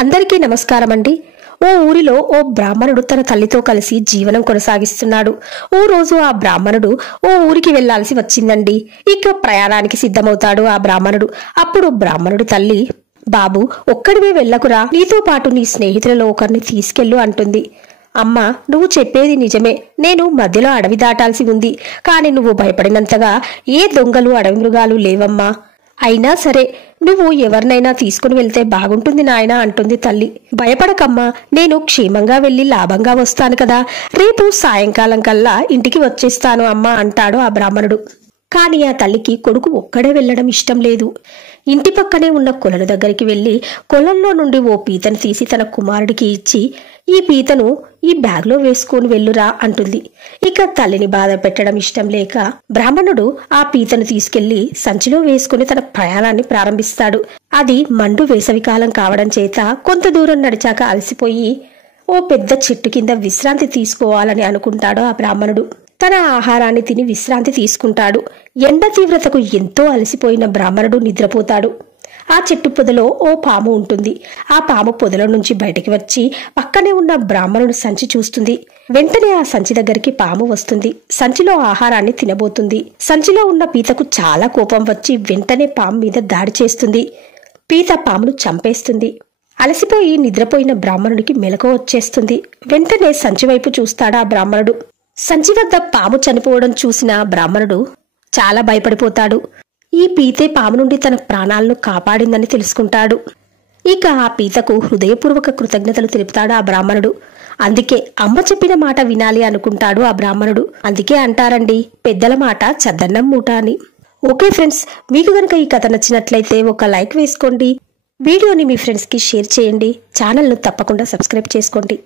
అందరికీ నమస్కారం అండి. ఓ ఊరిలో ఓ బ్రాహ్మణుడు తన తల్లితో కలిసి జీవనం కొనసాగిస్తున్నాడు. ఓ రోజు ఆ బ్రాహ్మణుడు ఓ ఊరికి వెళ్లాల్సి వచ్చిందండి. ఇక ప్రయాణానికి సిద్ధమవుతాడు ఆ బ్రాహ్మణుడు. అప్పుడు బ్రాహ్మణుడి తల్లి, బాబు ఒక్కడివే వెళ్ళకురా, నీతో పాటు నీ స్నేహితులలో ఒకరిని తీసుకెళ్ళు అంటుంది. అమ్మా, నువ్వు చెప్పేది నిజమే. నేను మధ్యలో అడవి దాటాల్సి ఉంది. కాని నువ్వు భయపడినంతగా ఏ దొంగలు అడవి మృగాలు లేవమ్మా. అయినా సరే, నువ్వు ఎవరినైనా తీసుకుని వెళ్తే బాగుంటుంది నాయనా అంటుంది తల్లి. భయపడకమ్మా, నేను క్షేమంగా వెళ్లి లాభంగా వస్తాను కదా. రేపు సాయంకాలం కల్లా ఇంటికి వచ్చేస్తాను అమ్మా అంటాడు ఆ బ్రాహ్మణుడు. కాని ఆ తల్లికి కొడుకు ఒక్కడే వెళ్లడం ఇష్టం లేదు. ఇంటి పక్కనే ఉన్న కొలను దగ్గరికి వెళ్లి కొలంలో నుండి ఓ పీతను తీసి తన కుమారుడికి ఇచ్చి, ఈ పీతను ఈ బ్యాగ్లో వేసుకుని వెళ్ళురా అంటుంది. ఇక తల్లిని బాధ పెట్టడం ఇష్టం లేక బ్రాహ్మణుడు ఆ పీతను తీసుకెళ్లి సంచిలో వేసుకుని తన ప్రయాణాన్ని ప్రారంభిస్తాడు. అది మండు వేసవికాలం కావడం చేత కొంత దూరం నడిచాక అలసిపోయి ఓ పెద్ద చెట్టు కింద విశ్రాంతి తీసుకోవాలని అనుకుంటాడు ఆ బ్రాహ్మణుడు. తన ఆహారాన్ని తిని విశ్రాంతి తీసుకుంటాడు. ఎండ తీవ్రతకు ఎంతో అలసిపోయిన బ్రాహ్మణుడు నిద్రపోతాడు. ఆ చెట్టు పొదలో ఓ పాము ఉంటుంది. ఆ పాము పొదలో నుంచి బయటికి వచ్చి పక్కనే ఉన్న బ్రాహ్మణుడు సంచి చూస్తుంది. వెంటనే ఆ సంచి దగ్గరికి పాము వస్తుంది. సంచిలో ఆహారాన్ని తినబోతుంది. సంచిలో ఉన్న పీతకు చాలా కోపం వచ్చి వెంటనే పాము మీద దాడి చేస్తుంది. పీత పామును చంపేస్తుంది. అలసిపోయి నిద్రపోయిన బ్రాహ్మణుడికి మెలకువ వచ్చేస్తుంది. వెంటనే సంచి వైపు చూస్తాడు ఆ బ్రాహ్మణుడు. సంచి వద్ద పాము చనిపోవడం చూసిన బ్రాహ్మణుడు చాలా భయపడిపోతాడు. ఈ పీతే పాము నుండి తన ప్రాణాలను కాపాడిందని తెలుసుకుంటాడు. ఇక ఆ పీతకు హృదయపూర్వక కృతజ్ఞతలు తెలుపుతాడు ఆ బ్రాహ్మణుడు. అందుకే అమ్మ చెప్పిన మాట వినాలి అనుకుంటాడు ఆ బ్రాహ్మణుడు. అందుకే అంటారండి, పెద్దల మాట చద్దన్నం మూట అని. ఓకే ఫ్రెండ్స్, మీకు గనుక ఈ కథ నచ్చినట్లయితే ఒక లైక్ వేసుకోండి. వీడియోని మీ ఫ్రెండ్స్కి షేర్ చేయండి. ఛానల్ను తప్పకుండా సబ్స్క్రైబ్ చేసుకోండి.